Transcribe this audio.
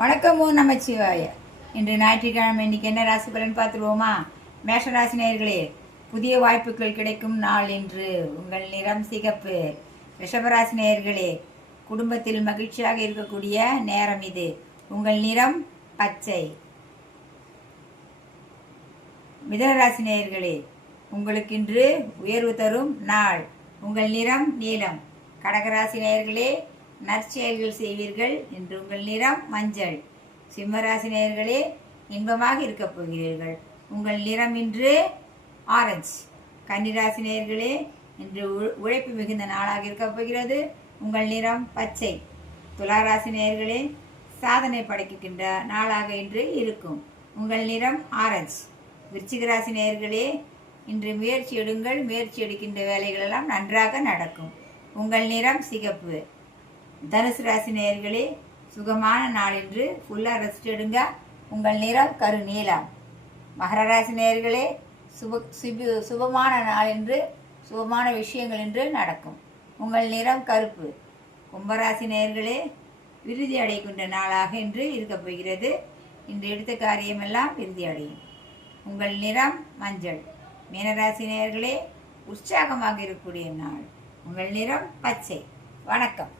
வணக்கம் நமச்சிவாய. இன்று ஞாயிற்றுக்கிழமை. இன்னைக்கு என்ன ராசி பலன் பார்த்துருவோமா? மேஷ ராசி நேயர்களே, புதிய வாய்ப்புகள் கிடைக்கும் நாள் இன்று. உங்கள் நிறம் சிகப்பு. ரிஷபராசி நேயர்களே, குடும்பத்தில் மகிழ்ச்சியாக இருக்கக்கூடிய நேரம் இது. உங்கள் நிறம் பச்சை. மிதுனராசி நேயர்களே, உங்களுக்கு இன்று உயர்வு தரும் நாள். உங்கள் நிறம் நீலம். கடகராசி நேயர்களே, நற்செயல்கள் செய்வீர்கள். இன்று உங்கள் நிறம் மஞ்சள். சிம்மராசி நேயர்களே, இன்பமாக இருக்கப் போகிறீர்கள். உங்கள் நிறம் இன்று ஆரஞ்சு. கன்னிராசி நேயர்களே, இன்று உழைப்பு மிகுந்த நாளாக இருக்கப் போகிறது. உங்கள் நிறம் பச்சை. துளாராசி நேயர்களே, சாதனை படைக்கின்ற நாளாக இன்று இருக்கும். உங்கள் நிறம் ஆரஞ்சு. விருச்சிகராசி நேயர்களே, இன்று முயற்சி எடுங்கள். முயற்சி எடுக்கின்ற வேலைகளெல்லாம் நன்றாக நடக்கும். உங்கள் நிறம் சிகப்பு. தனுசு ராசி நேயர்களே, சுகமான நாள் என்று ஃபுல்லாக ரெஸ்ட் எடுங்க. உங்கள் நிறம் கரு நீலம். மகர ராசி நேயர்களே, சுபமான நாள் என்று சுபமான விஷயங்கள் என்று நடக்கும். உங்கள் நிறம் கருப்பு. கும்பராசி நேயர்களே, விருதி அடைகின்ற நாளாக இன்று இருக்கப் போகிறது. இன்று எடுத்த காரியமெல்லாம் விருதி அடையும். உங்கள் நிறம் மஞ்சள். மீனராசி நேயர்களே, உற்சாகமாக இருக்கக்கூடிய நாள். உங்கள் நிறம் பச்சை. வணக்கம்.